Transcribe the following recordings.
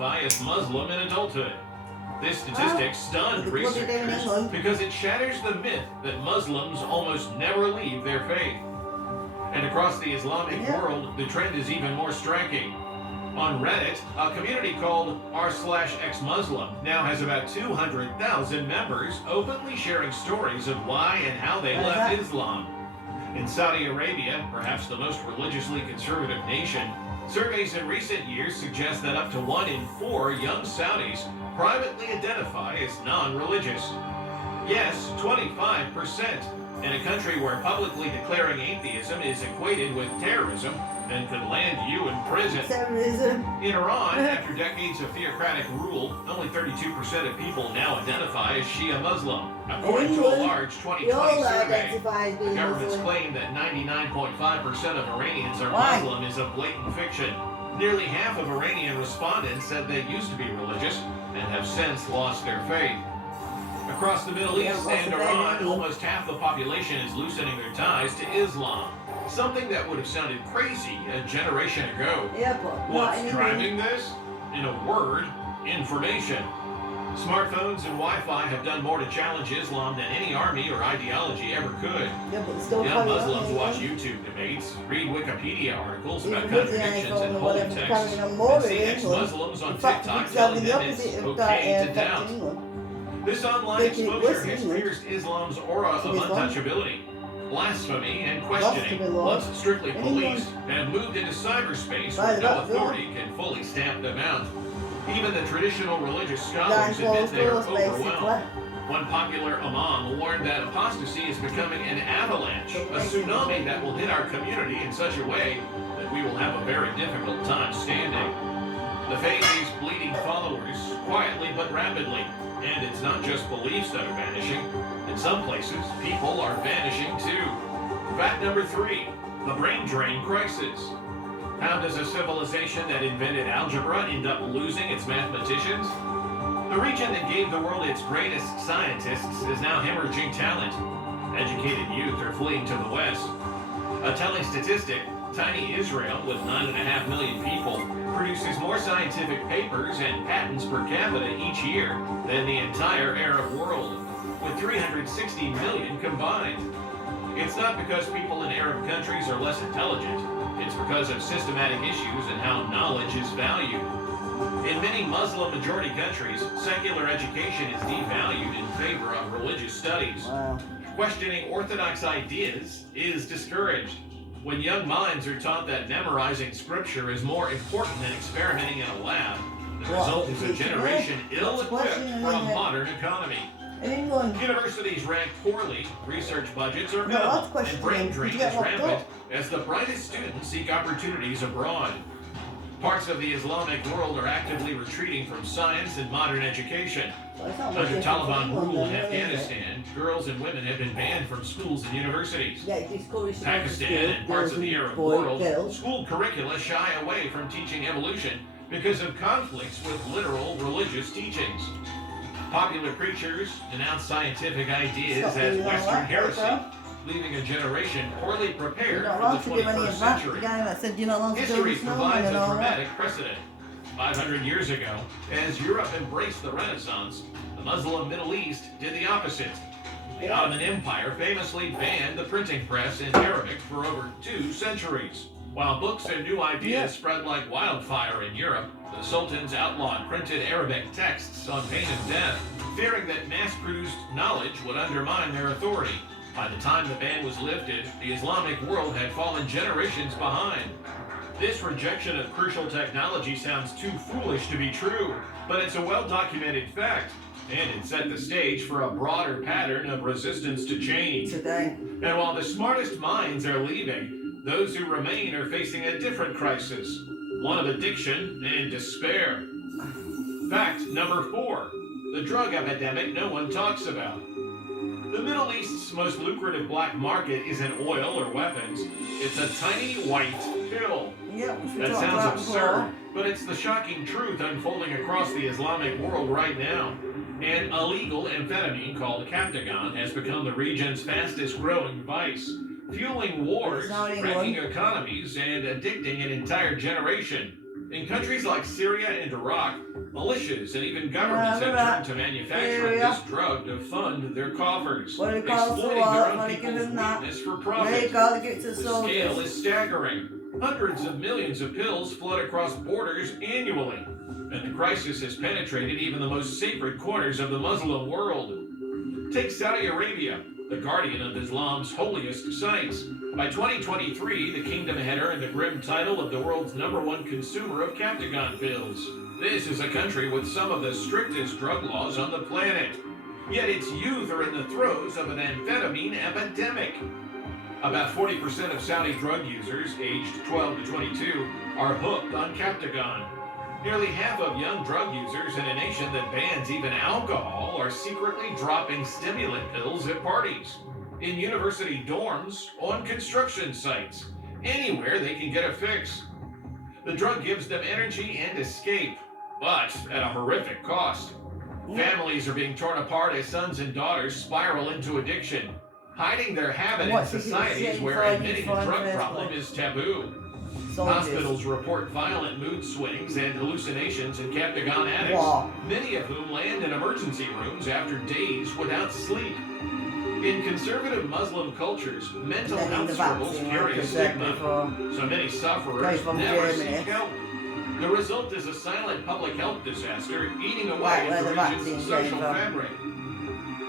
identify as Muslim in adulthood. This statistic stunned researchers because it shatters the myth that Muslims almost never leave their faith. And across the Islamic world, the trend is even more striking. On Reddit, a community called r/ex-Muslim now has about 200,000 members openly sharing stories of why and how they left Islam. In Saudi Arabia, perhaps the most religiously conservative nation, surveys in recent years suggest that up to 1 in 4 young Saudis privately identify as non-religious. Yes, 25%. In a country where publicly declaring atheism is equated with terrorism and could land you in prison. Terrorism. In Iran, after decades of theocratic rule, only 32% of people now identify as Shia Muslim, according to a large 2020 survey. The government's claim that 99.5% of Iranians are Muslim is a blatant fiction. Nearly half of Iranian respondents said they used to be religious and have since lost their faith. Across the Middle East and Iran, almost half the population is loosening their ties to Islam. Something that would have sounded crazy a generation ago. What's driving this? In a word, information. Smartphones and Wi-Fi have done more to challenge Islam than any army or ideology ever could. Young Muslims watch YouTube debates, read Wikipedia articles about contradictions in holy texts, and see ex-Muslims on TikTok telling them it's okay to doubt. This online exposure has pierced Islam's aura of untouchability. Blasphemy and questioning, once strictly policed, have moved into cyberspace where no authority can fully stamp them out. Even the traditional religious scholars admit they are overwhelmed. One popular imam warned that apostasy is becoming an avalanche, a tsunami that will hit our community in such a way that we will have a very difficult time standing. The faith is bleeding followers, quietly but rapidly. And it's not just beliefs that are vanishing. In some places, people are vanishing too. Fact number 3, the brain drain crisis. How does a civilization that invented algebra end up losing its mathematicians? The region that gave the world its greatest scientists is now hemorrhaging talent. Educated youth are fleeing to the West. A telling statistic, tiny Israel, with 9.5 million people, produces more scientific papers and patents per capita each year than the entire Arab world, with 360 million combined. It's not because people in Arab countries are less intelligent. It's because of systematic issues and how knowledge is valued. In many Muslim-majority countries, secular education is devalued in favor of religious studies. Questioning orthodox ideas is discouraged. When young minds are taught that memorizing scripture is more important than experimenting in a lab, the result is a generation ill-equipped for a modern economy. Universities rank poorly, research budgets are minimal, and brain drain is rampant as the brightest students seek opportunities abroad. Parts of the Islamic world are actively retreating from science and modern education. Under Taliban rule in Afghanistan, girls and women have been banned from schools and universities. Pakistan and parts of the Arab world, school curricula shy away from teaching evolution because of conflicts with literal religious teachings. Popular preachers denounce scientific ideas as Western heresy, leaving a generation poorly prepared for the 21st century. History provides a dramatic precedent. 500 years ago, as Europe embraced the Renaissance, the Muslim Middle East did the opposite. The Ottoman Empire famously banned the printing press in Arabic for over 2 centuries. While books and new ideas spread like wildfire in Europe, the sultans outlawed printed Arabic texts on pain of death, fearing that mass-produced knowledge would undermine their authority. By the time the ban was lifted, the Islamic world had fallen generations behind. This rejection of crucial technology sounds too foolish to be true, but it's a well-documented fact, and it set the stage for a broader pattern of resistance to change. And while the smartest minds are leaving, those who remain are facing a different crisis, one of addiction and despair. Fact number 4, the drug epidemic no one talks about. The Middle East's most lucrative black market isn't oil or weapons, it's a tiny white pill. That sounds absurd, but it's the shocking truth unfolding across the Islamic world right now. An illegal amphetamine called Captagon has become the region's fastest growing vice, fueling wars, wrecking economies, and addicting an entire generation. In countries like Syria and Iraq, militias and even governments have turned to manufacturing this drug to fund their coffers, exploiting their own people's weakness for profit. The scale is staggering. Hundreds of millions of pills flood across borders annually, and the crisis has penetrated even the most sacred corners of the Muslim world. Take Saudi Arabia, the guardian of Islam's holiest sites. By 2023, the kingdom had earned the grim title of the world's #1 consumer of Captagon pills. This is a country with some of the strictest drug laws on the planet. Yet its youth are in the throes of an amphetamine epidemic. About 40% of Saudi drug users aged 12 to 22 are hooked on Captagon. Nearly half of young drug users in a nation that bans even alcohol are secretly dropping stimulant pills at parties, in university dorms, on construction sites, anywhere they can get a fix. The drug gives them energy and escape, but at a horrific cost. Families are being torn apart as sons and daughters spiral into addiction, hiding their habit in societies where admitting a drug problem is taboo. Hospitals report violent mood swings and hallucinations in Captagon addicts, many of whom land in emergency rooms after days without sleep. In conservative Muslim cultures, mental health struggles carry a stigma, so many sufferers never seek help. The result is a silent public health disaster eating away at the region's social fabric.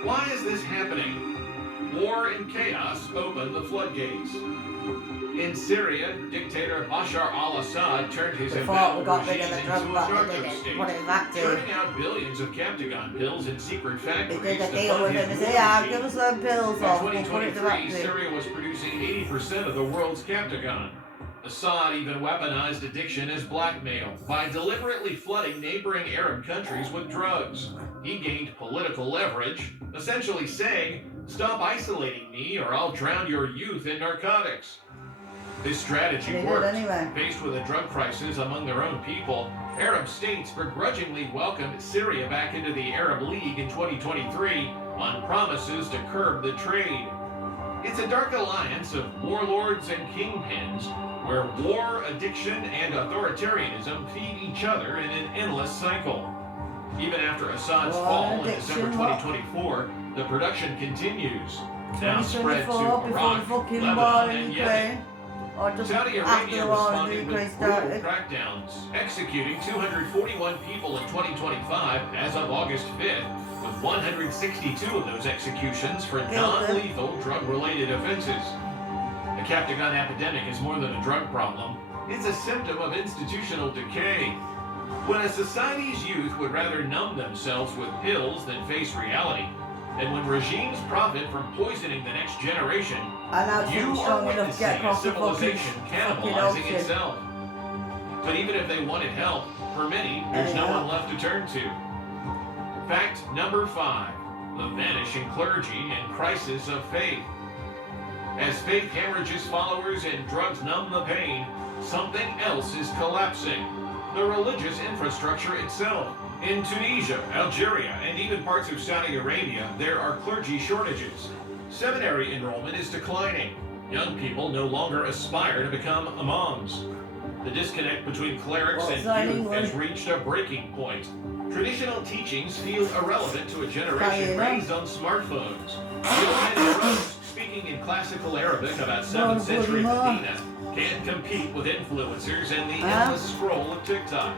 Why is this happening? War and chaos open the floodgates. In Syria, dictator Bashar al-Assad turned his embattled regime into a drug state, turning out billions of Captagon pills in secret factories to fund his war machine. By 2023, Syria was producing 80% of the world's Captagon. Assad even weaponized addiction as blackmail by deliberately flooding neighboring Arab countries with drugs. He gained political leverage, essentially saying, "Stop isolating me or I'll drown your youth in narcotics." This strategy worked. Faced with a drug crisis among their own people, Arab states begrudgingly welcomed Syria back into the Arab League in 2023 on promises to curb the trade. It's a dark alliance of warlords and kingpins, where war, addiction, and authoritarianism feed each other in an endless cycle. Even after Assad's fall in December 2024, the production continues, now spread to Iraq, Lebanon, and Yemen. Saudi Arabia responded with brutal crackdowns, executing 241 people in 2025 as of August 5th, with 162 of those executions for non-lethal drug-related offenses. The Captagon epidemic is more than a drug problem. It's a symptom of institutional decay. When a society's youth would rather numb themselves with pills than face reality, and when regimes profit from poisoning the next generation, you are witnessing a civilization cannibalizing itself. But even if they wanted help, for many, there's no one left to turn to. Fact number 5, the vanishing clergy and crisis of faith. As faith hemorrhages followers and drugs numb the pain, something else is collapsing: the religious infrastructure itself. In Tunisia, Algeria, and even parts of Saudi Arabia, there are clergy shortages. Seminary enrollment is declining. Young people no longer aspire to become imams. The disconnect between clerics and youth has reached a breaking point. Traditional teachings feel irrelevant to a generation raised on smartphones. Young interrupts, speaking in classical Arabic about 7th century Medina, can't compete with influencers and the endless scroll of TikTok.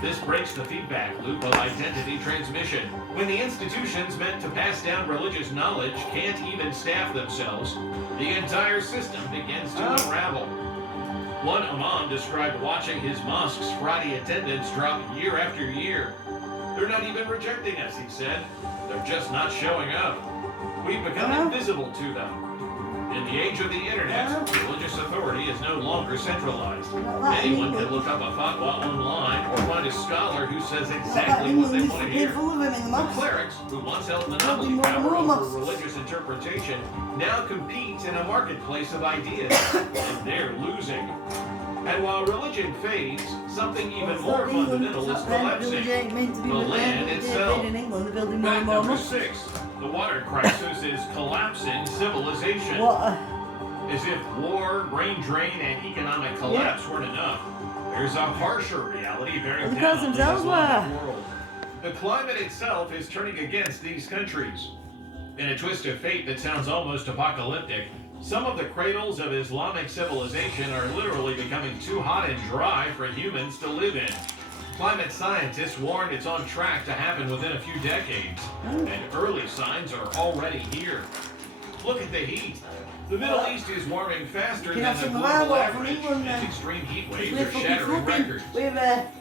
This breaks the feedback loop of identity transmission. When the institutions meant to pass down religious knowledge can't even staff themselves, the entire system begins to unravel. One imam described watching his mosque's Friday attendance drop year after year. "They're not even rejecting us," he said. "They're just not showing up. We've become invisible to them." In the age of the internet, religious authority is no longer centralized. Anyone can look up a fatwa online or find a scholar who says exactly what they want to hear. The clerics, who once held monopoly power over religious interpretation, now compete in a marketplace of ideas, and they're losing. And while religion fades, something even more fundamental is collapsing: the land itself. Fact number 6. The water crisis is collapsing civilization. As if war, brain drain, and economic collapse weren't enough, There's a harsher reality bearing Well, down on the themselves Islamic world. The climate itself is turning against these countries. In a twist of fate that sounds almost apocalyptic, some of the cradles of Islamic civilization are literally becoming too hot and dry for humans to live in. Climate scientists warned it's on track to happen within a few decades, and early signs are already here. Look at the heat. The Middle East is warming faster than the global average, as extreme heat waves are shattering records.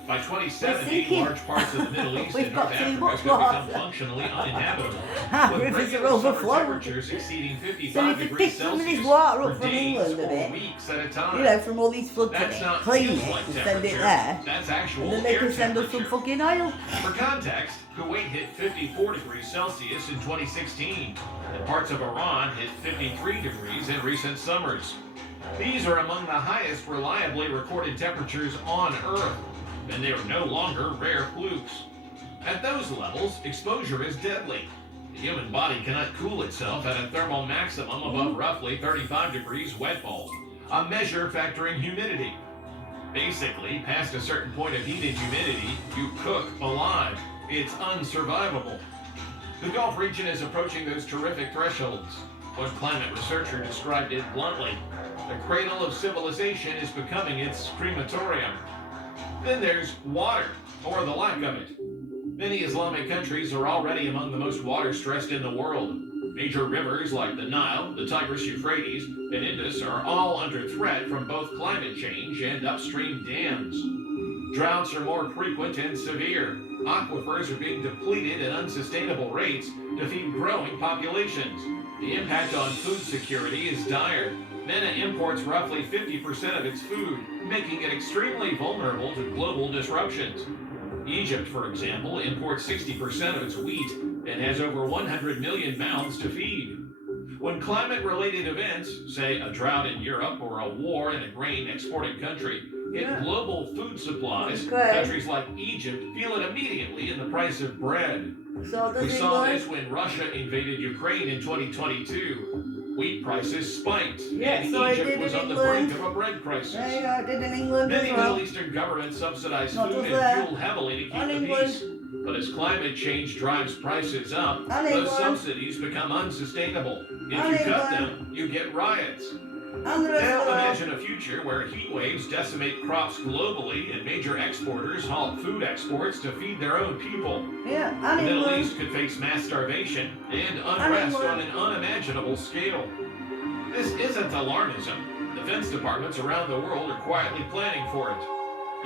By 2070, large parts of the Middle East and North Africa could become functionally uninhabitable, with regular summer temperatures exceeding 55 degrees Celsius for days or weeks at a time. You know, from all these floods, That's not clean it feels-like and send it temperature. there, That's actual and then they air can send us some temperature. fucking oil. For context, Kuwait hit 54 degrees Celsius in 2016, and parts of Iran hit 53 degrees in recent summers. These are among the highest reliably recorded temperatures on Earth, and they are no longer rare flukes. At those levels, exposure is deadly. The human body cannot cool itself at a thermal maximum above roughly 35 degrees wet bulb, a measure factoring humidity. Basically, past a certain point of heat and humidity, you cook alive. It's unsurvivable. The Gulf region is approaching those terrific thresholds. One climate researcher described it bluntly. The cradle of civilization is becoming its crematorium. Then there's water, or the lack of it. Many Islamic countries are already among the most water-stressed in the world. Major rivers like the Nile, the Tigris, Euphrates, and Indus are all under threat from both climate change and upstream dams. Droughts are more frequent and severe. Aquifers are being depleted at unsustainable rates to feed growing populations. The impact on food security is dire. MENA imports roughly 50% of its food, making it extremely vulnerable to global disruptions. Egypt, for example, imports 60% of its wheat and has over 100 million mouths to feed. When climate-related events, say a drought in Europe or a war in a grain-exporting country, hit global food supplies, countries like Egypt feel it immediately in the price of bread. We saw this when Russia invaded Ukraine in 2022. Wheat prices spiked, and Egypt was on the brink of a bread crisis. Yeah, I did in England Many as well. Middle Eastern governments subsidize Not food just and there. fuel heavily to keep On the England. peace. But as climate change drives prices up, On those England. subsidies become unsustainable. If On you cut England. them, you get riots. And the rest Now of the world. imagine a future where heat waves decimate crops globally and major exporters halt food exports to feed their own people. Yeah, The and Middle England. East could face mass starvation and unrest on an unimaginable scale. This isn't alarmism. Defense departments around the world are quietly planning for it.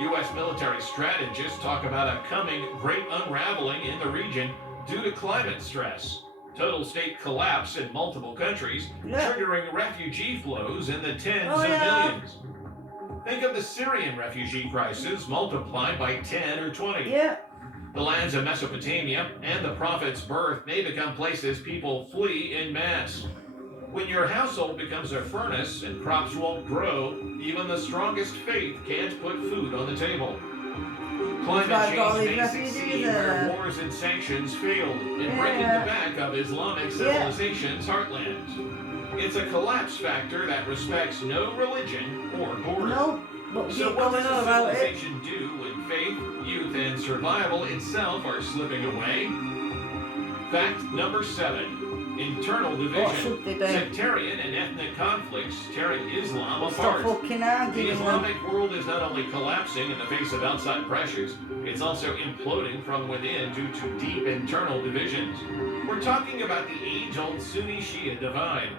U.S. military strategists talk about a coming great unraveling in the region due to climate stress. Total state collapse in multiple countries, triggering refugee flows in the tens of millions. Think of the Syrian refugee crisis multiplied by 10 or 20. Yeah. The lands of Mesopotamia and the prophet's birth may become places people flee en masse. When your household becomes a furnace and crops won't grow, even the strongest faith can't put food on the table. Climate change may succeed where wars and sanctions failed in breaking the back of Islamic civilization's heartlands. It's a collapse factor that respects no religion or border. No, but So keep what going does on a about it. civilization do when faith, youth, and survival itself are slipping away? Fact number 7. Internal What division. should they do? Sectarian and ethnic conflicts tearing Islam Stop apart. fucking The arguing. Islamic world is not only collapsing in the face of outside pressures, it's also imploding from within due to deep internal divisions. We're talking about the age-old Sunni-Shia divide,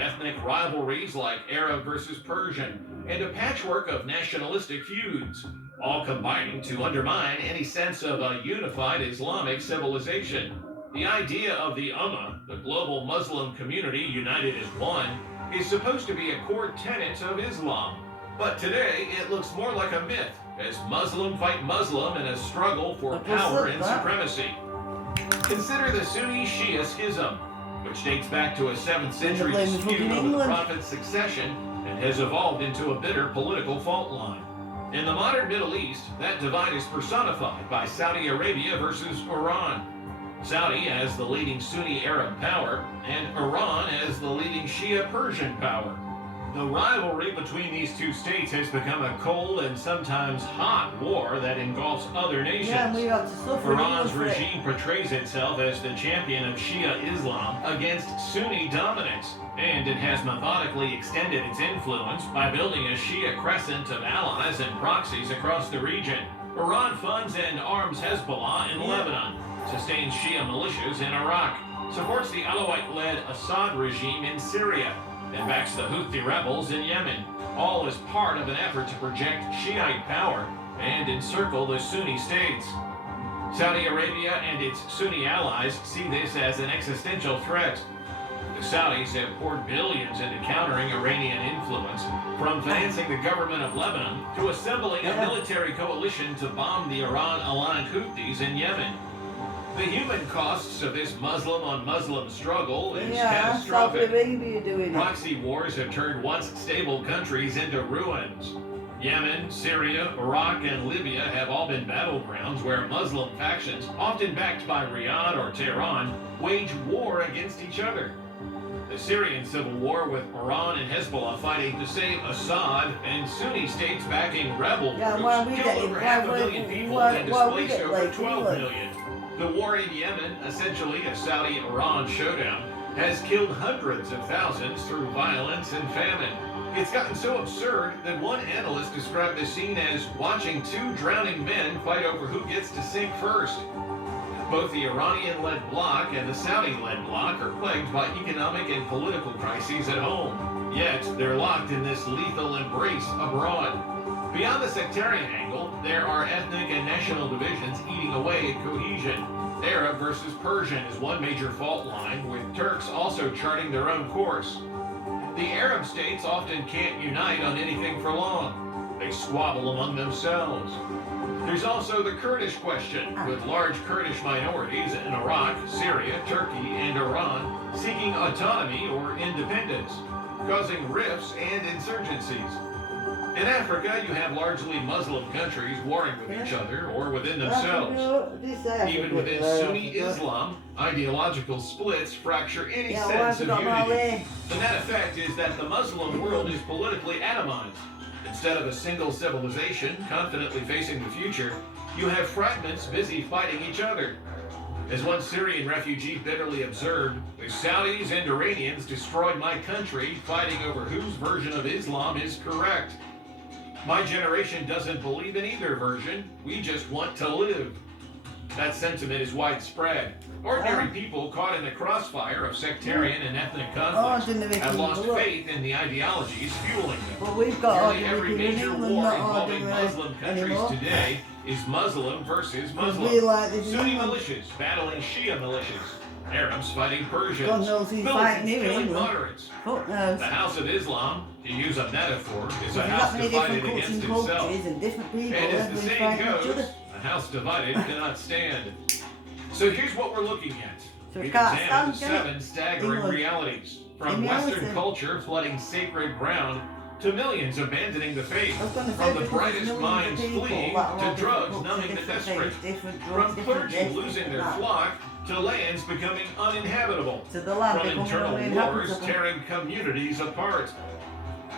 ethnic rivalries like Arab versus Persian, and a patchwork of nationalistic feuds, all combining to undermine any sense of a unified Islamic civilization. The idea of the Ummah, the global Muslim community united as one, is supposed to be a core tenet of Islam. But today, it looks more like a myth, as Muslim fight Muslim in a struggle for power and supremacy. Consider the Sunni-Shia schism, which dates back to a 7th century dispute over the Prophet's succession and has evolved into a bitter political fault line. In the modern Middle East, that divide is personified by Saudi Arabia versus Iran. Saudi as the leading Sunni Arab power, and Iran as the leading Shia Persian power. The rivalry between these two states has become a cold and sometimes hot war that engulfs other nations. Yeah, and we have to suffer. Iran's regime portrays itself as the champion of Shia Islam against Sunni dominance, and it has methodically extended its influence by building a Shia crescent of allies and proxies across the region. Iran funds and arms Hezbollah in Lebanon, sustains Shia militias in Iraq, supports the Alawite-led Assad regime in Syria, and backs the Houthi rebels in Yemen, all as part of an effort to project Shiite power and encircle the Sunni states. Saudi Arabia and its Sunni allies see this as an existential threat. The Saudis have poured billions into countering Iranian influence, from financing the government of Lebanon to assembling a military coalition to bomb the Iran-aligned Houthis in Yemen. The human costs of this Muslim-on-Muslim struggle is catastrophic. Proxy wars have turned once stable countries into ruins. Yemen, Syria, Iraq, and Libya have all been battlegrounds where Muslim factions, often backed by Riyadh or Tehran, wage war against each other. The Syrian civil war with Iran and Hezbollah fighting to save Assad and Sunni states backing rebel groups killed over 500,000 people and displaced over 12 million. The war in Yemen, essentially a Saudi-Iran showdown, has killed hundreds of thousands through violence and famine. It's gotten so absurd that one analyst described the scene as watching two drowning men fight over who gets to sink first. Both the Iranian-led bloc and the Saudi-led bloc are plagued by economic and political crises at home. Yet, they're locked in this lethal embrace abroad. Beyond the sectarian angle, there are ethnic and national divisions eating away at cohesion. Arab versus Persian is one major fault line, with Turks also charting their own course. The Arab states often can't unite on anything for long. They squabble among themselves. There's also the Kurdish question, with large Kurdish minorities in Iraq, Syria, Turkey, and Iran seeking autonomy or independence, causing rifts and insurgencies. In Africa, you have largely Muslim countries warring with each other or within themselves. Even within Sunni Islam, ideological splits fracture any sense of unity. The net effect is that the Muslim world is politically atomized. Instead of a single civilization confidently facing the future, you have fragments busy fighting each other. As one Syrian refugee bitterly observed, the Saudis and Iranians destroyed my country fighting over whose version of Islam is correct. My generation doesn't believe in either version. We just want to live. That sentiment is widespread. Ordinary people caught in the crossfire of sectarian and ethnic conflicts have lost faith in the ideologies fueling them. But we've got Nearly every major war involving Muslim countries today is Muslim versus Muslim. Sunni militias battling Shia militias. Arabs fighting Persians. Militants killing moderates. The House of Islam, to use a metaphor, is a house divided against itself. And as the saying goes, a house divided cannot stand. So here's what we're looking at. We've examined 7 staggering realities, from Western culture flooding sacred ground to millions abandoning the faith, from the brightest minds fleeing to drugs numbing the desperate, from clergy losing their flock to lands becoming uninhabitable, from internal wars tearing communities apart.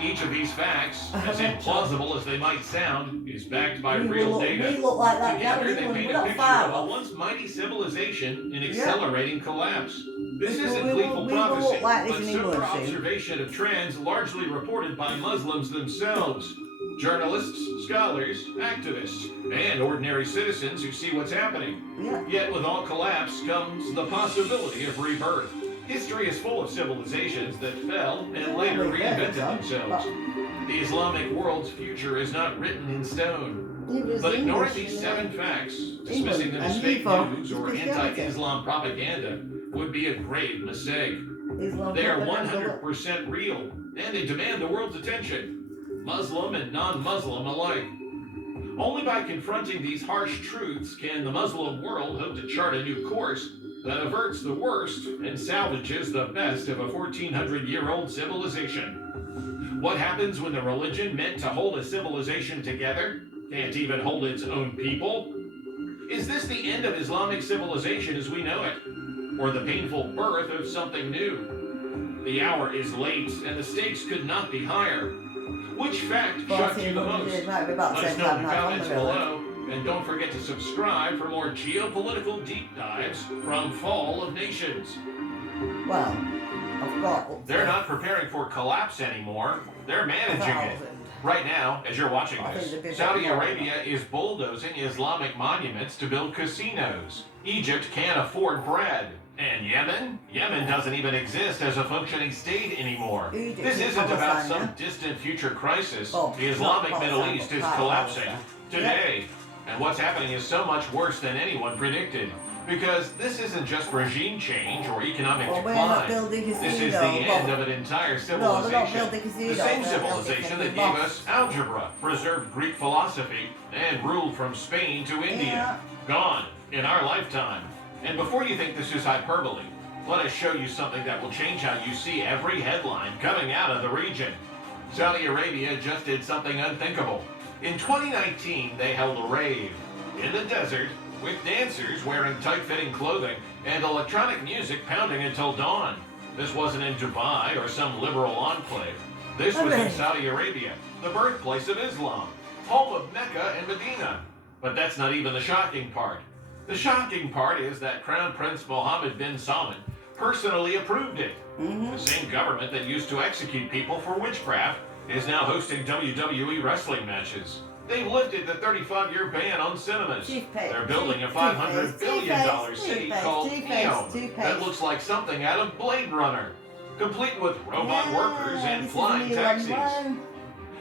Each of these facts, as implausible as they might sound, is backed by real data. Together they paint a picture of a once mighty civilization in accelerating collapse. This isn't gleeful prophecy, but sober observation of trends largely reported by Muslims themselves. Journalists, scholars, activists, and ordinary citizens who see what's happening. Yet with all collapse comes the possibility of rebirth. History is full of civilizations that fell and later reinvented themselves. The Islamic world's future is not written in stone. But ignoring these 7 facts, dismissing them as fake news or anti-Islam propaganda, would be a grave mistake. They are 100% real, and they demand the world's attention. Muslim and non-Muslim alike. Only by confronting these harsh truths can the Muslim world hope to chart a new course that averts the worst and salvages the best of a 1,400-year-old civilization. What happens when the religion meant to hold a civilization together can't even hold its own people? Is this the end of Islamic civilization as we know it, or the painful birth of something new? The hour is late, and the stakes could not be higher. Which fact shocked you the most? Let us know in the comments below. And don't forget to subscribe for more geopolitical deep dives from Fall of Nations. Well, I've got... They're not preparing for collapse anymore. They're managing it. Right now, as you're watching this, Saudi Arabia is bulldozing Islamic monuments to build casinos. Egypt can't afford bread. And Yemen? Yemen doesn't even exist as a functioning state anymore. This isn't about some distant future crisis. The Islamic Middle East is collapsing today. And what's happening is so much worse than anyone predicted. Because this isn't just regime change or economic decline. This is the end of an entire civilization. The same civilization that gave us algebra, preserved Greek philosophy, and ruled from Spain to India. Gone in our lifetime. And before you think this is hyperbole, let us show you something that will change how you see every headline coming out of the region. Saudi Arabia just did something unthinkable. In 2019, they held a rave in the desert with dancers wearing tight-fitting clothing and electronic music pounding until dawn. This wasn't in Dubai or some liberal enclave. This was in Saudi Arabia, the birthplace of Islam, home of Mecca and Medina. But that's not even the shocking part. The shocking part is that Crown Prince Mohammed bin Salman personally approved it. The same government that used to execute people for witchcraft is now hosting WWE wrestling matches. They've lifted the 35-year ban on cinemas. They're building a $500 billion city called Neom that looks like something out of Blade Runner, complete with robot workers and flying taxis.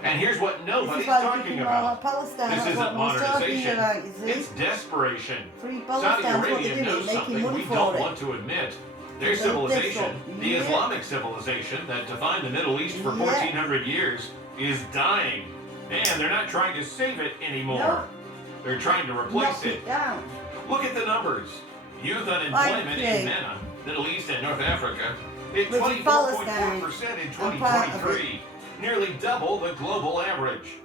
And here's what nobody's talking about. This isn't modernization, it's desperation. Saudi Arabia knows something we don't want to admit. Their civilization, the Islamic civilization that defined the Middle East for 1,400 years, is dying. And they're not trying to save it anymore. They're trying to replace it. Look at the numbers. Youth unemployment in MENA, Middle East and North Africa, hit 24.4% in 2023, nearly double the global average.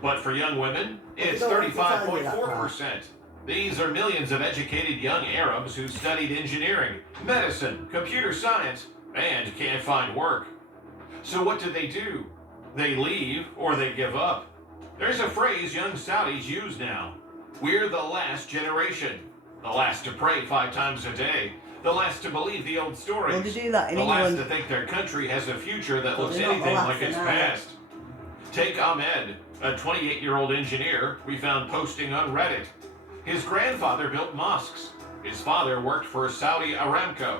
But for young women, it's 35.4%. These are millions of educated young Arabs who studied engineering, medicine, computer science, and can't find work. So what do? They leave or they give up. There's a phrase young Saudis use now. We're the last generation. The last to pray 5 times a day. The last to believe the old stories. The last to think their country has a future that looks anything like its past. Take Ahmed, a 28-year-old engineer we found posting on Reddit. His grandfather built mosques. His father worked for Saudi Aramco.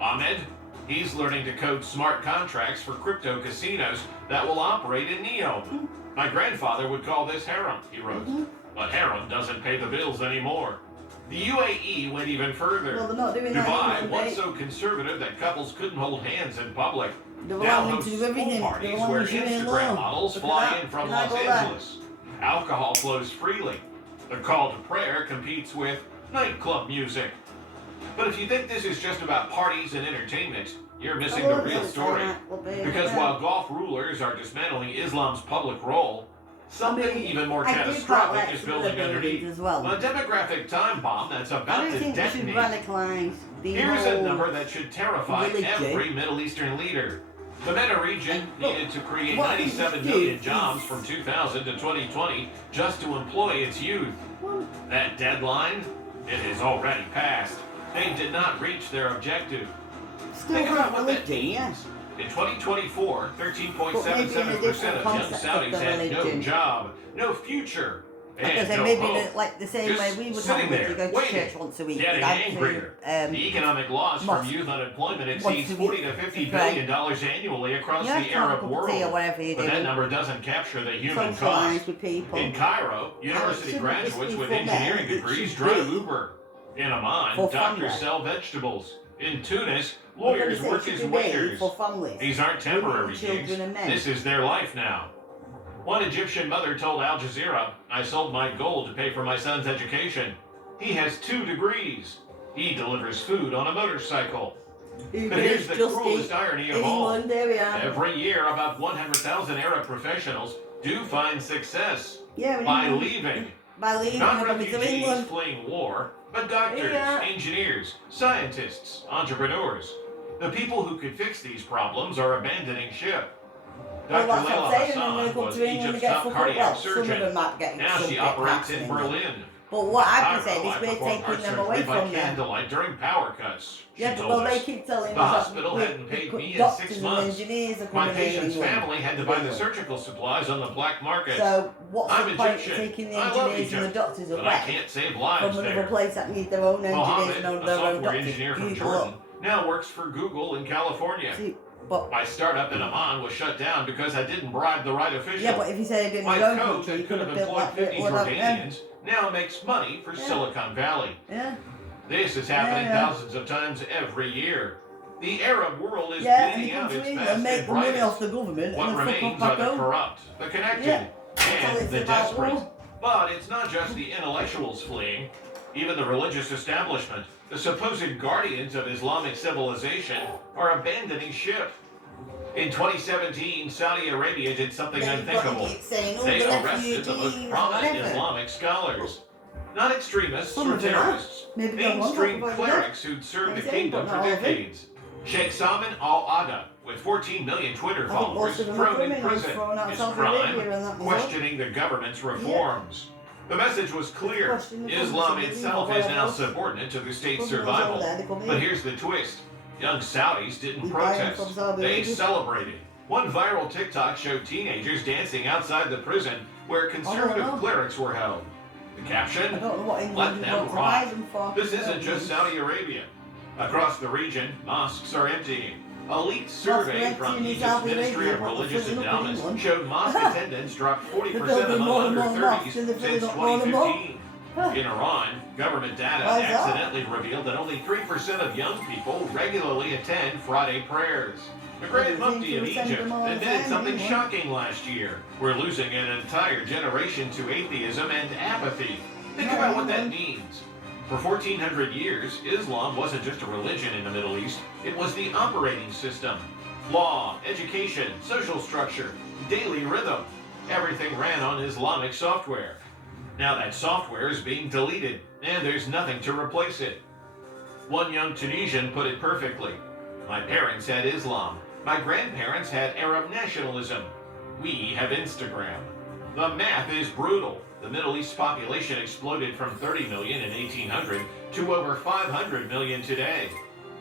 Ahmed? He's learning to code smart contracts for crypto casinos that will operate in Neom. My grandfather would call this harem, he wrote. But harem doesn't pay the bills anymore. The UAE went even further. Dubai, once so conservative that couples couldn't hold hands in public, now hosts pool parties where Instagram models fly in from Los Angeles. Alcohol flows freely. The call to prayer competes with nightclub music. But if you think this is just about parties and entertainment, you're missing the real story. Because while Gulf rulers are dismantling Islam's public role, something even more catastrophic is building underneath. A demographic time bomb that's about to detonate. Here's a number that should terrify every Middle Eastern leader. The MENA region needed to create 97 million jobs from 2000 to 2020 just to employ its youth. That deadline? It is already passed. They did not reach their objective. Think about what that means. In 2024, 13.77% of young Saudis had no job, no future, and no hope. Like the same way we would have to go to church once a week. Getting angrier. The economic loss from youth unemployment exceeds $40 to $50 billion annually across the Arab world. But that number doesn't capture the human cost. In Cairo, university graduates with engineering degrees drive Uber. In Amman, doctors sell vegetables. In Tunis, lawyers work as waiters. These aren't temporary gigs. This is their life now. One Egyptian mother told Al Jazeera, "I sold my gold to pay for my son's education. He has 2 degrees. He delivers food on a motorcycle." But here's the cruelest irony of all. Every year, about 100,000 Arab professionals do find success by leaving. Not refugees fleeing war, but doctors, engineers, scientists, entrepreneurs. The people who could fix these problems are abandoning ship. Well, Dr. that's what Leila I'm saying, and Hassan then they come was to England and Egypt's get top fucked up. cardiac Well, some of surgeon. them might get Now some she get operates cancer in England. Berlin. But what I've been Cairo, saying I is we're performed taking heart them away surgery by from them. candlelight during power cuts. She Yeah, told but they us. keep telling The us hospital that hadn't paid me in doctors 6 and months. engineers are My coming in patient's England. family had to buy the surgical supplies on the black market. So what's I'm the point of Egyptian. taking the I love engineers and the Egypt, doctors but I away can't save from lives another there. place that needs their own engineers Mohammed, and a their own software doctors? engineer from You Jordan, look. now works for Google in California. See, but My startup in Amman was shut down because I didn't bribe the right official. yeah, but if you said it in My your own code country, you that could could have have built employed that 50 bit without them. Jordanians now makes money for Silicon Valley. Yeah. This is happening Yeah. thousands of times every year. The Arab world is Yeah, and bleeding you come out to its England best and make and the money brightest. off the government What and then fuck remains off are back the home. corrupt, the connected, Yeah. That's all and it's the about, desperate. war. But it's not just the intellectuals fleeing. Even the religious establishment, the supposed guardians of Islamic civilization, are abandoning ship. In 2017, Saudi Arabia did something unthinkable. They arrested the most prominent Islamic scholars. Not extremists or terrorists. Mainstream clerics who'd served the kingdom for decades. Sheikh Salman al-Adha, with 14 million Twitter followers, thrown in prison. His crime, questioning the government's reforms. The message was clear. Islam itself is now subordinate to the state's survival. But here's the twist. Young Saudis didn't protest. They celebrated. One viral TikTok showed teenagers dancing outside the prison where conservative clerics were held. The caption, "Let them rock." This isn't just Saudi Arabia. Across the region, mosques are emptying. A leaked survey from Egypt's Ministry of Religious Endowments showed mosque attendance dropped 40% among under 30s since 2015. In Iran, government data accidentally revealed that only 3% of young people regularly attend Friday prayers. The Grand Mufti of Egypt admitted something shocking last year. We're losing an entire generation to atheism and apathy. Think about what that means. For 1400 years, Islam wasn't just a religion in the Middle East, it was the operating system. Law, education, social structure, daily rhythm. Everything ran on Islamic software. Now that software is being deleted, and there's nothing to replace it. One young Tunisian put it perfectly. My parents had Islam. My grandparents had Arab nationalism. We have Instagram. The math is brutal. The Middle East population exploded from 30 million in 1800 to over 500 million today.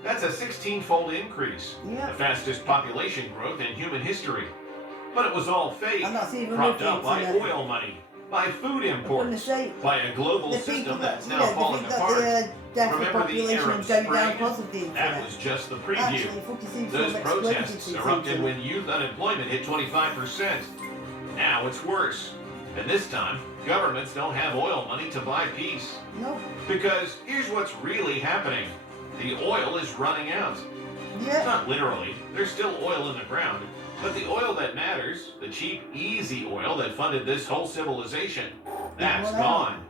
That's a 16-fold increase. The fastest population growth in human history. But it was all fake, propped up by oil money, by food imports, by a global system that's now falling apart. Remember the Arab Spring? That was just the preview. Those protests erupted when youth unemployment hit 25%. Now it's worse. And this time, governments don't have oil money to buy peace. Nope. Because here's what's really happening. The oil is running out. Not literally. There's still oil in the ground. But the oil that matters, the cheap, easy oil that funded this whole civilization, that's gone.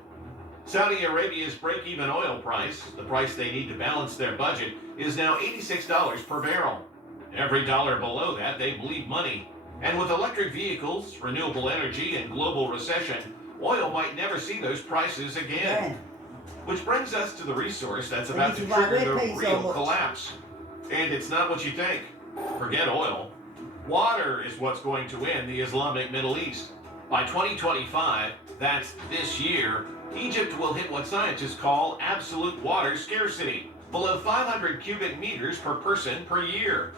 Saudi Arabia's break-even oil price, the price they need to balance their budget, is now $86 per barrel. Every dollar below that, they bleed money. And with electric vehicles, renewable energy, and global recession, oil might never see those prices again. Which brings us to the resource that's about to trigger the real collapse. And it's not what you think. Forget oil. Water is what's going to end the Islamic Middle East. By 2025, that's this year, Egypt will hit what scientists call absolute water scarcity, below 500 cubic meters per person per year.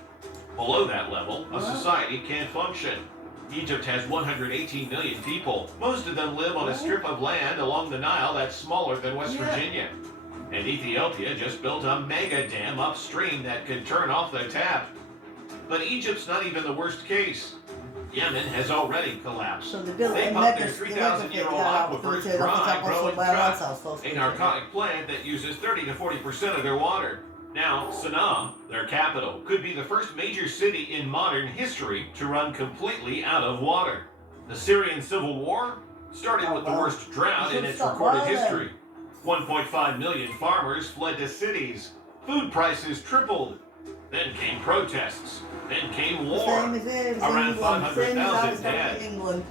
Below that level, a society can't function. Egypt has 118 million people. Most of them live on a strip of land along the Nile that's smaller than West Virginia. And Ethiopia just built a mega dam upstream that could turn off the tap. But Egypt's not even the worst case. Yemen has already collapsed. So they pumped their 3,000-year-old aquifers dry, growing drought, a narcotic plant that uses 30 to 40% of their water. Now, Sana'a, their capital, could be the first major city in modern history to run completely out of water. The Syrian civil war started with the worst drought in its recorded history. 1.5 million farmers fled to cities. Food prices tripled. Then came protests. Then came war. Around 500,000 dead.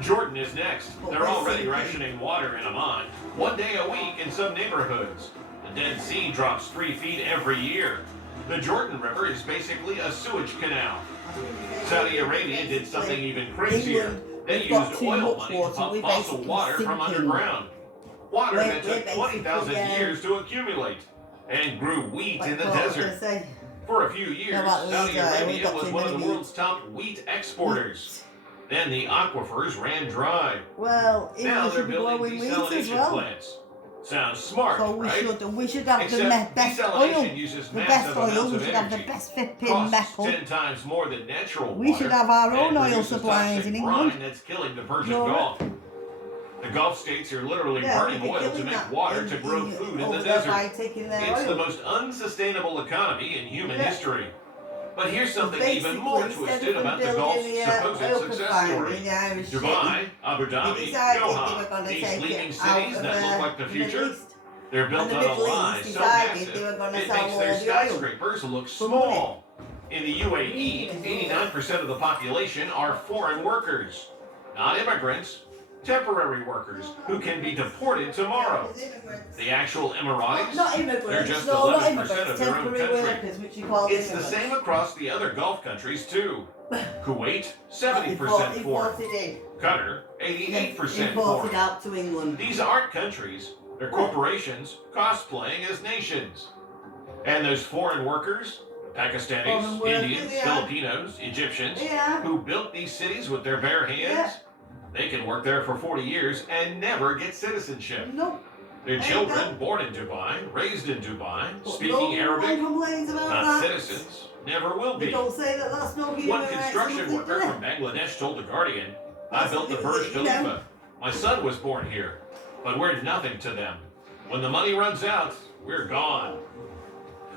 Jordan is next. They're already rationing water in Amman, 1 day a week in some neighborhoods. The Dead Sea drops 3 feet every year. The Jordan River is basically a sewage canal. Saudi Arabia did something even crazier. They used oil money to pump fossil water from underground. Water that took 20,000 years to accumulate and grew wheat in the desert. For a few years, Saudi Arabia was one of the world's top wheat exporters. Then the aquifers ran dry. Well, now they're building wheat as desalination well. plants. Sounds smart, So right? we should have Except the best desalination oil. uses The massive best oil. amounts We of should have the energy. best flipping Costs metal. 10 times more than natural We water, should have our own and oil produces supplies toxic in England. brine that's killing the Persian Europe. Gulf. The Gulf states are literally burning oil to make water to grow food in the desert. It's the most unsustainable economy in human history. But here's something even more twisted about the Gulf's supposed success story. Dubai, Abu Dhabi, Doha, these gleaming cities that look like the future, they're built on a lie so massive, it makes their skyscrapers look small. In the UAE, 89% of the population are foreign workers, not immigrants, temporary workers who can be deported tomorrow. The actual Emiratis, Not immigrants, they're just no, not 11% immigrants, of their own temporary country. workers, which you call It's the immigrants. same across the other Gulf countries too. Kuwait, 70% foreign. Imported in. Qatar, 88% Imported foreign. out to England. These aren't countries, they're corporations cosplaying as nations. And those foreign workers, Pakistanis, Foreign workers, Indians, yeah. Filipinos, Egyptians, Yeah. who built these cities with their bare hands, they can work there for 40 years and never get citizenship. Nope. Their There you children, go. born in Dubai, raised in Dubai, But speaking no Arabic, one complains about not that. citizens, never will They be. don't say that that's no human One rights, construction nothing worker to from Bangladesh told The Guardian, I built the Burj You know. Khalifa. My son was born here, but we're nothing to them. When the money runs out, we're gone.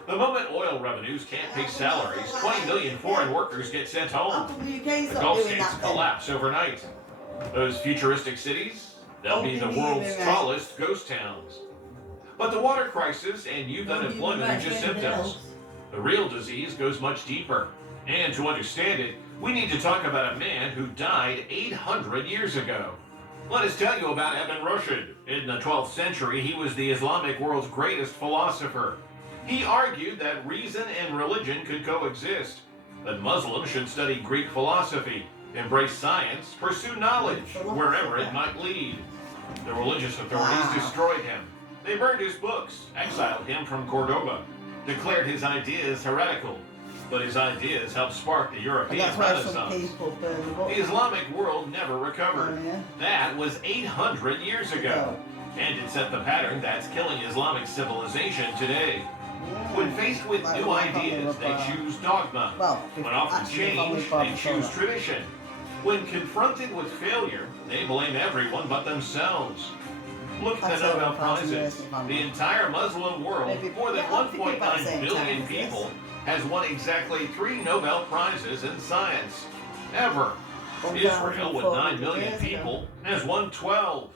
The moment oil revenues can't pay salaries, 20 million foreign workers get sent home. After the UK's The not Gulf doing states that then. collapse overnight. Those futuristic cities, they'll be the world's tallest ghost towns. But the water crisis and youth unemployment are just symptoms. The real disease goes much deeper. And to understand it, we need to talk about a man who died 800 years ago. Let us tell you about Ibn Rushd. In the 12th century, he was the Islamic world's greatest philosopher. He argued that reason and religion could coexist, that Muslims should study Greek philosophy, embrace science, pursue knowledge, wherever it might lead. The religious authorities destroyed him. They burned his books, exiled him from Cordoba, declared his ideas heretical. But his ideas helped spark the And European that's why some Renaissance. people burn the book. The Islamic world never recovered. Oh, yeah. That was 800 years ago. And it set the pattern that's killing Islamic civilization today. When faced with new ideas, they choose dogma. Well, When offered actually, change, probably they choose Father. tradition. When confronted with failure, they blame everyone but themselves. Look at That's the Nobel over 1,000 Prizes. years, if The entire Muslim world, Maybe- more than yeah, I'm thinking about 1.9 the same billion time, people, has won exactly 3 Nobel Prizes in science. Ever. Israel, with 9 million people, has won 12.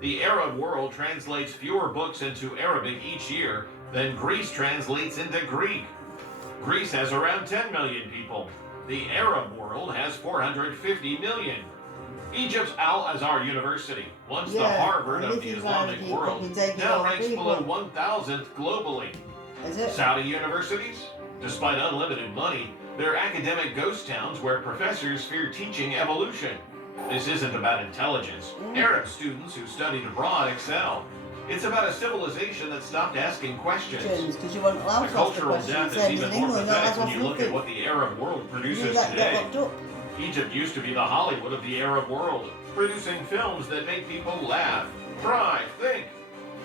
The Arab world translates fewer books into Arabic each year than Greece translates into Greek. Greece has around 10 million people. The Arab world has 450 million. Egypt's Al-Azhar University, once the Harvard of the Islamic world, now ranks below 1,000th globally. Is it? Saudi universities, despite unlimited money, they're academic ghost towns where professors fear teaching evolution. This isn't about intelligence. Arab students who studied abroad excel. It's about a civilization that stopped asking questions. Because you weren't allowed The to ask the cultural questions. death is Same even in more England, pathetic that's when what's you look at looking. what the Arab world You produces let get today. locked up. Egypt used to be the Hollywood of the Arab world, producing films that make people laugh, cry, think.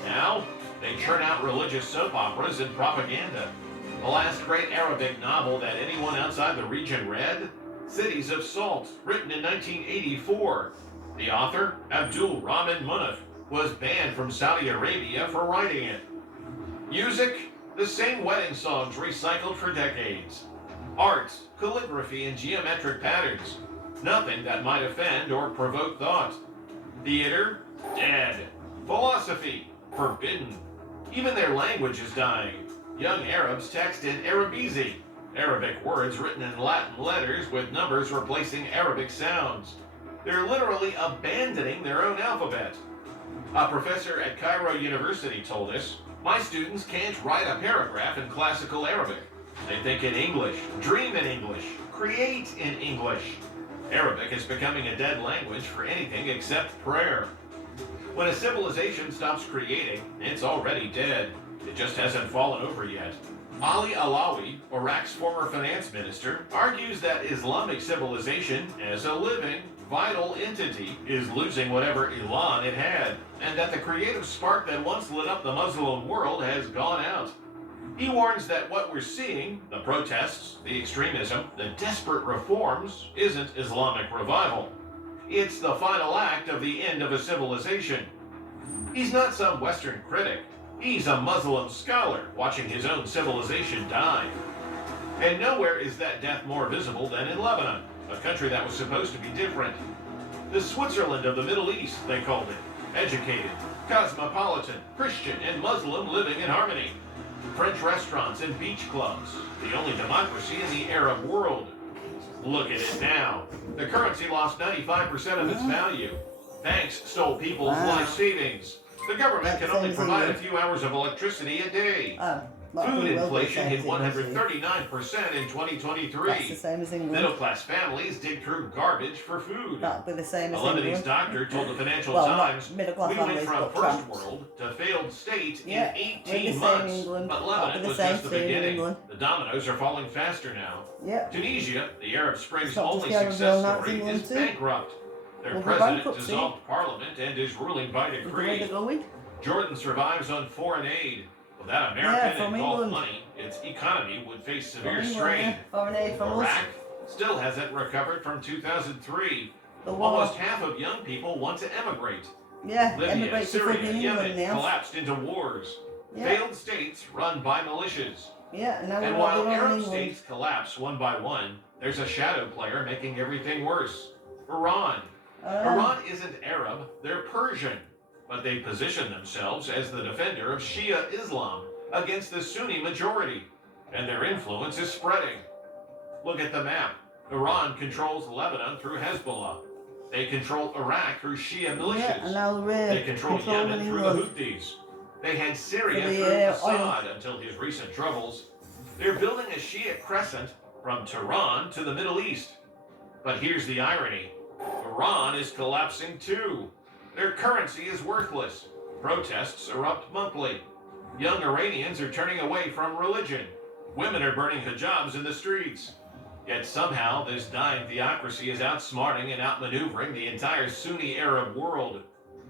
Now, they churn out religious soap operas and propaganda. The last great Arabic novel that anyone outside the region read? Cities of Salt, written in 1984. The author, Abdul Rahman Munif, was banned from Saudi Arabia for writing it. Music? The same wedding songs recycled for decades. Art, calligraphy, and geometric patterns. Nothing that might offend or provoke thought. Theater? Dead. Philosophy? Forbidden. Even their language is dying. Young Arabs text in Arabizi, Arabic words written in Latin letters with numbers replacing Arabic sounds. They're literally abandoning their own alphabet. A professor at Cairo University told us, My students can't write a paragraph in classical Arabic. They think in English, dream in English, create in English. Arabic is becoming a dead language for anything except prayer. When a civilization stops creating, it's already dead. It just hasn't fallen over yet. Ali Alawi, Iraq's former finance minister, argues that Islamic civilization, as a living, vital entity, is losing whatever elan it had, and that the creative spark that once lit up the Muslim world has gone out. He warns that what we're seeing, the protests, the extremism, the desperate reforms, isn't Islamic revival. It's the final act of the end of a civilization. He's not some Western critic. He's a Muslim scholar watching his own civilization die. And nowhere is that death more visible than in Lebanon, a country that was supposed to be different. The Switzerland of the Middle East, they called it. Educated, cosmopolitan, Christian, and Muslim living in harmony. French restaurants and beach clubs, the only democracy in the Arab world. Look at it now. The currency lost 95% of its value. Banks stole people's life savings. The government can only provide a few hours of electricity a day. Food inflation hit 139% in 2023. That's the same as England. Middle-class families dig through garbage for food. That'd be the same A as Lebanese England. doctor told the Financial Well, Times, not middle-class we went families, from but first tramps. world to failed state Yeah, in we're the 18 same months. England. But That'd Lebanon be the was same just the too in beginning. England. The dominoes are falling faster now. Yeah. Tunisia, the Arab Spring's It's not only just the Arab success world, that's story, England is too. bankrupt. Their Well, president bankruptcy. dissolved parliament and is ruling by Is the way they're decree. going? Jordan survives on foreign aid. Without Yeah, American from and Gulf England. money, its economy would face From severe England, strain. yeah. Foreign aid from us. Iraq still hasn't recovered from 2003. The war. Almost half of young people want to emigrate. Yeah, Libya, emigrate to Syria, fucking England Yemen now. collapsed into wars. Yeah. Failed states run by militias. Yeah, and now And we're all while around Arab England. states collapse one by one, there's a shadow player making everything worse. Iran. Iran isn't Arab, they're Persian. But they position themselves as the defender of Shia Islam against the Sunni majority. And their influence is spreading. Look at the map. Iran controls Lebanon through Hezbollah. They control Iraq through Shia militias. Yeah, and now we're They control controlling Yemen through the England. Houthis. They had Syria For the, through oil. Assad until his recent troubles. They're building a Shia crescent from Tehran to the Middle East. But here's the irony. Iran is collapsing too. Their currency is worthless. Protests erupt monthly. Young Iranians are turning away from religion. Women are burning hijabs in the streets. Yet somehow this dying theocracy is outsmarting and outmaneuvering the entire Sunni Arab world.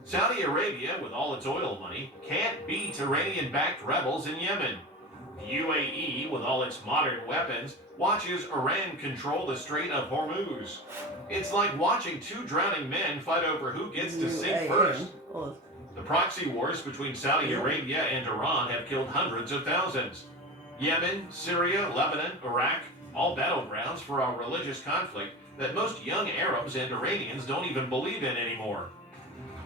Saudi Arabia, with all its oil money, can't beat Iranian-backed rebels in Yemen. The UAE, with all its modern weapons, watches Iran control the Strait of Hormuz. It's like watching two drowning men fight over who gets to sink first. Oh, The proxy wars between Saudi Arabia and Iran have killed hundreds of thousands. Yemen, Syria, Lebanon, Iraq, all battlegrounds for a religious conflict that most young Arabs and Iranians don't even believe in anymore.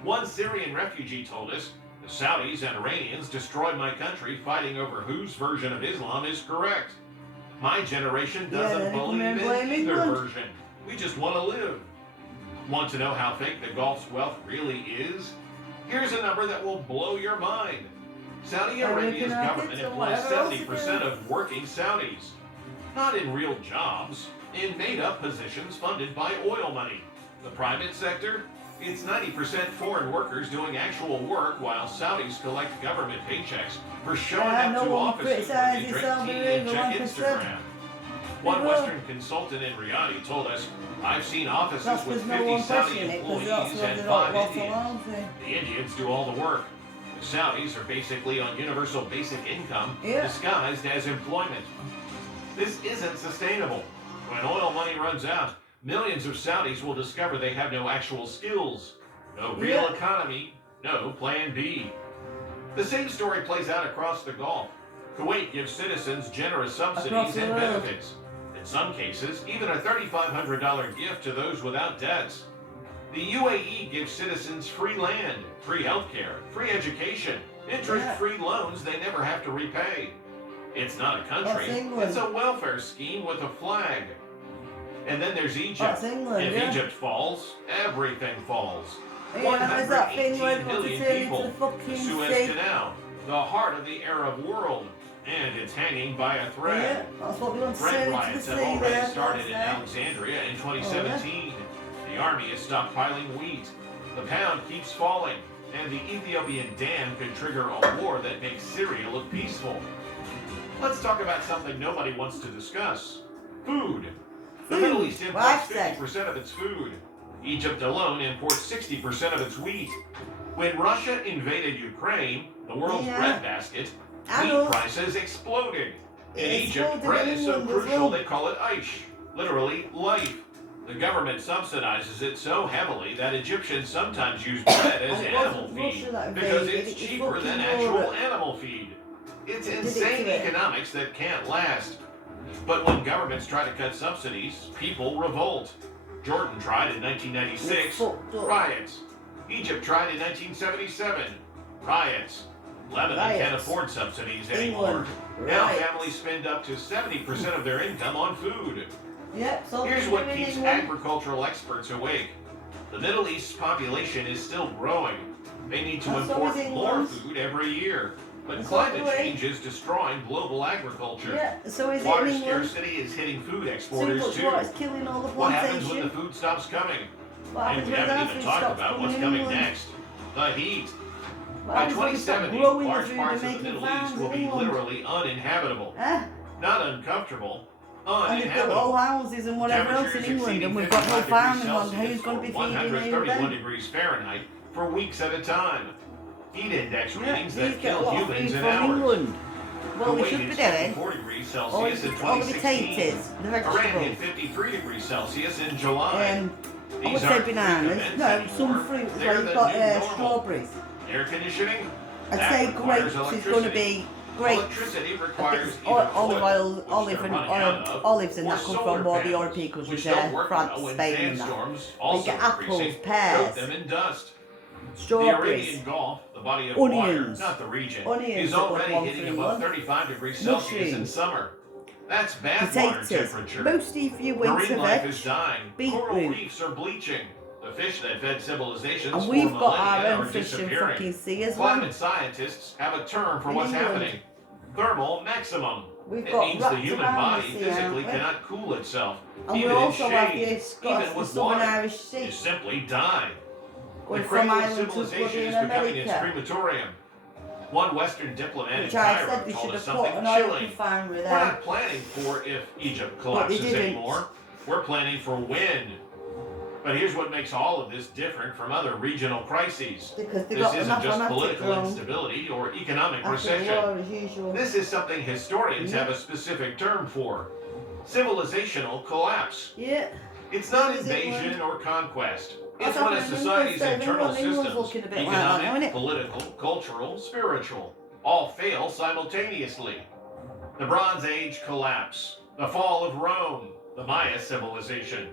One Syrian refugee told us, the Saudis and Iranians destroyed my country fighting over whose version of Islam is correct. My generation doesn't then believe come and in blame either England. version. We just want to live. Want to know how fake the Gulf's wealth really is? Here's a number that will blow your mind. Saudi Arabia's government employs 70% of working Saudis. Not in real jobs, in made-up positions funded by oil money. The private sector? It's 90% foreign workers doing actual work while Saudis collect government paychecks for showing up to offices where they drink tea and check Instagram. One Western consultant in Riyadh told us, I've seen offices that's with because 50 no one Saudi questioning it, because employees that's what and they 5 don't want Indians. to. The Indians do all the work. The Saudis are basically on universal basic income disguised as employment. This isn't sustainable. When oil money runs out, millions of Saudis will discover they have no actual skills, no real economy, no plan B. The same story plays out across the Gulf. Kuwait gives citizens generous subsidies and benefits. In some cases, even a $3,500 gift to those without debts. The UAE gives citizens free land, free healthcare, free education, interest-free loans they never have to repay. It's not a country, it's a welfare scheme with a flag. And then there's Egypt. If Egypt falls, everything falls. 118 million people, the Suez Canal, the heart of the Arab world, and it's hanging by a thread. Yeah, that's what we want to Bread say to the riots have sea already there. started in that's Alexandria in 2017. The army is stockpiling wheat. The pound keeps falling, and the Ethiopian dam could trigger a war that makes Syria look peaceful. Let's talk about something nobody wants to discuss. Food. The Middle East imports 50% of its food. Egypt alone imports 60% of its wheat. When Russia invaded Ukraine, the world's breadbasket, wheat prices exploded. In Egypt, bread is so crucial they call it aish, literally life. The government subsidizes it so heavily that Egyptians sometimes use bread as animal feed because it's cheaper than actual animal feed. It's insane economics that can't last. But when governments try to cut subsidies, people revolt. Jordan tried in 1996, riots. Egypt tried in 1977, riots. Lebanon can't afford subsidies anymore. Now families spend up to 70% of their income on food. Here's what keeps agricultural experts awake. The Middle East's population is still growing. They need to import more food every year. But climate change is destroying global agriculture. Water scarcity is hitting food exporters too. What happens when the food stops coming? And we haven't even talked about what's coming next. The heat. By 2070, large parts of the Middle East will be literally uninhabitable. Not uncomfortable, and they've got all uninhabitable. houses and whatever else in England, and we've got no farming land. Who's going to be feeding you 131 then? degrees Fahrenheit for weeks at a time. Heat index readings that These get a kill lot of humans food in from hours. England. Well, we Kuwait should be hit doing 54 degrees all Celsius in the 2016. potatoes, the Iran hit vegetables, 53 degrees Celsius in July. I would say bananas, no, some fruit, so you've got strawberries. Air conditioning? I'd That say requires grapes is going to be grapes. Electricity requires Olive oil, which olive they're and running out of, olives and or that come solar from all the panels, European countries which there, don't work France, well when Spain and that. sandstorms, You also get apples, increasing, pears, coat them in dust. The strawberries, Arabian Gulf, the body of onions, water, not the region, onions is that already would hitting want above food. 35 degrees Celsius in Mushrooms. summer. That's bad water potatoes, temperature. mostly for your winter Marine life veg, is dying. Coral beetroot. reefs are bleaching. The fish that fed civilizations And for we've got our millennia own are fish and disappearing. fucking sea as well. Climate scientists have a term for In what's England. happening. Thermal maximum. We've It got means the wrapped human around body the sea, physically haven't we? cannot cool itself. And we Even in also have shade, the even Scots, the with Southern water, Irish Sea, you simply die. The going from cradle of Ireland to civilization bloody is becoming its America. crematorium. One Western diplomat in Which I Cairo said we told should us have put something an oil chilling. refinery We're there. not planning for if Egypt But collapses they didn't. anymore. We're planning for when. But here's what makes all of this different from other regional crises. Because they This got isn't enough just on political wrong instability or economic after the recession. war as usual. This is something historians have a specific term for. Civilizational collapse. Yeah. It's not Is it invasion or conquest. What's It's when a happening in society's England? internal England's systems, looking a bit like that now, economic, isn't it? political, cultural, spiritual, all fail simultaneously. The Bronze Age collapse, the fall of Rome, the Maya civilization.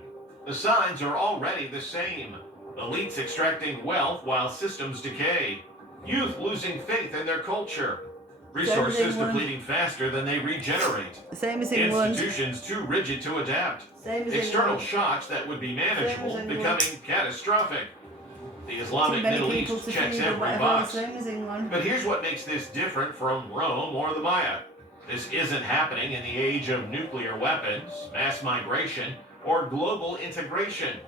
The signs are already the same. Elites extracting wealth while systems decay. Youth losing faith in their culture. Resources depleting faster than they regenerate. Same as England. Institutions too rigid to adapt. Same as External England. shocks that would be manageable England. becoming catastrophic. The Too Islamic many Middle people East to checks feed or every whatever. box. Same as England. But here's what makes this different from Rome or the Maya. This isn't happening in the age of nuclear weapons, mass migration, or global integration.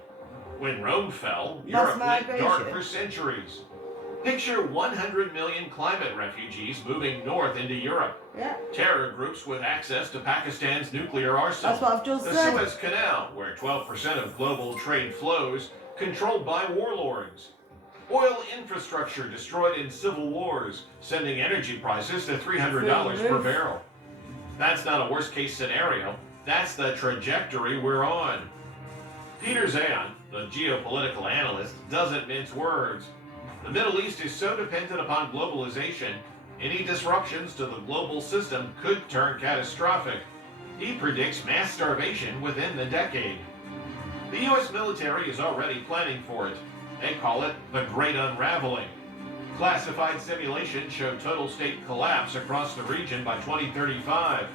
When Rome fell, Europe went dark for centuries. Picture 100 million climate refugees moving north into Europe. Yeah. Terror groups with access to Pakistan's nuclear arsenal. That's what I've just The said. Suez Canal, where 12% of global trade flows, controlled by warlords. Oil infrastructure destroyed in civil wars, sending energy prices to $300 per barrel. That's not a worst-case scenario. That's the trajectory we're on. Peter Zayon, the geopolitical analyst, doesn't mince words. The Middle East is so dependent upon globalization, any disruptions to the global system could turn catastrophic. He predicts mass starvation within the decade. The U.S. military is already planning for it. They call it the Great Unraveling. Classified simulations show total state collapse across the region by 2035.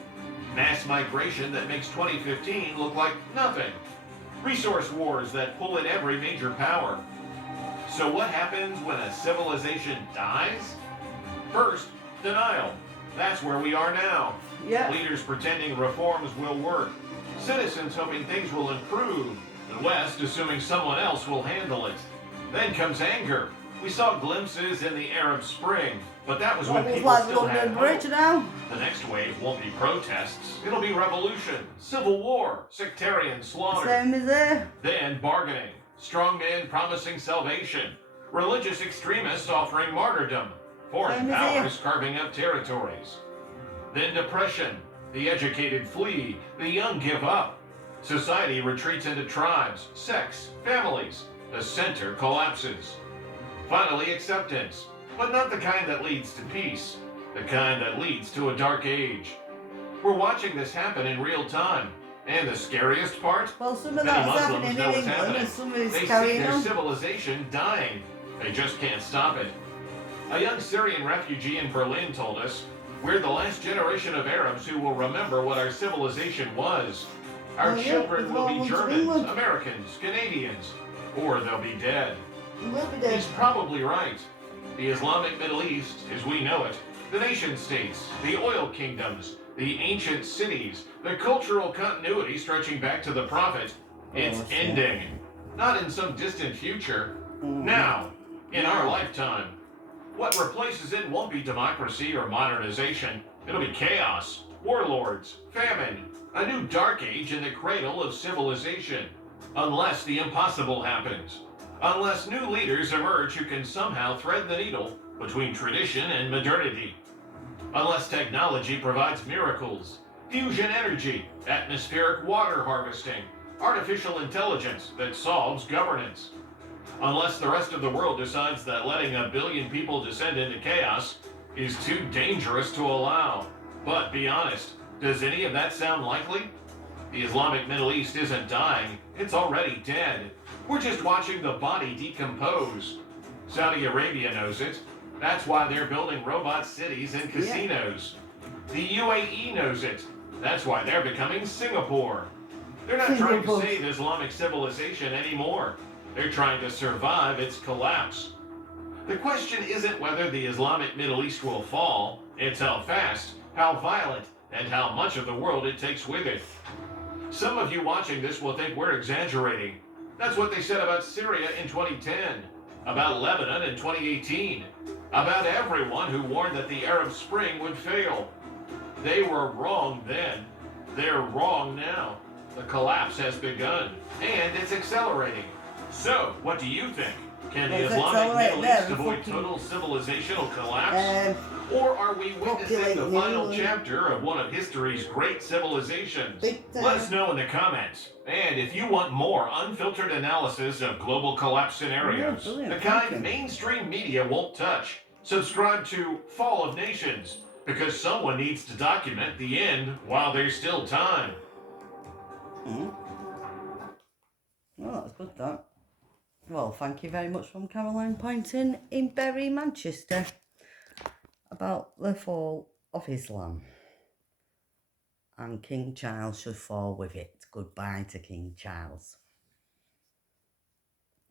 Mass migration that makes 2015 look like nothing. Resource wars that pull in every major power. So what happens when a civilization dies? First, Denial. That's where we are now. Yeah. Leaders pretending reforms will work. Citizens hoping things will improve. The West assuming someone else will handle it. Then comes anger. We saw glimpses in the Arab Spring, but that was when people like still had London Bridge hope. now. The next wave won't be protests. It'll be revolution, civil war, sectarian slaughter. Same as there. Then bargaining. Strong men promising salvation. Religious extremists offering martyrdom. Foreign Same as powers carving up territories. Then depression. The educated flee. The young give up. Society retreats into tribes, sects, families. The center collapses. Finally, acceptance. But not the kind that leads to peace. The kind that leads to a dark age. We're watching this happen in real time. And the scariest part? Well, some of Many that's Muslims happening in know what's England happening. and some is They see carrying their on. civilization dying. They just can't stop it. A young Syrian refugee in Berlin told us, "We're the last generation of Arabs who will remember what our civilization was. Our children will be Germans, Americans, Canadians, or they'll be dead." We'll be dead. He's probably right. The Islamic Middle East, as we know it, the nation states, the oil kingdoms, the ancient cities, the cultural continuity stretching back to the Prophet, it's ending. Not in some distant future. Now, in our lifetime. What replaces it won't be democracy or modernization. It'll be chaos, warlords, famine, a new dark age in the cradle of civilization. Unless the impossible happens. Unless new leaders emerge who can somehow thread the needle between tradition and modernity. Unless technology provides miracles, fusion energy, atmospheric water harvesting, artificial intelligence that solves governance. Unless the rest of the world decides that letting 1 billion people descend into chaos is too dangerous to allow. But be honest, does any of that sound likely? The Islamic Middle East isn't dying, it's already dead. We're just watching the body decompose. Saudi Arabia knows it. That's why they're building robot cities and casinos. The UAE knows it. That's why they're becoming Singapore. They're not trying to save Islamic civilization anymore. They're trying to survive its collapse. The question isn't whether the Islamic Middle East will fall, it's how fast, how violent, and how much of the world it takes with it. Some of you watching this will think we're exaggerating. That's what they said about Syria in 2010, about Lebanon in 2018, about everyone who warned that the Arab Spring would fail. They were wrong then. They're wrong now. The collapse has begun, and it's accelerating. So, what do you think? Can the Islamic Middle East avoid total civilizational collapse? Or are we witnessing the final chapter of one of history's great civilizations? Let us know in the comments. And if you want more unfiltered analysis of global collapse scenarios, the kind mainstream media won't touch, subscribe to Fall of Nations, because someone needs to document the end while there's still time. Well, that's good, that. Well, thank you very much from Caroline Poynton in Bury, Manchester, about the fall of Islam. And King Charles should fall with it. Goodbye to King Charles.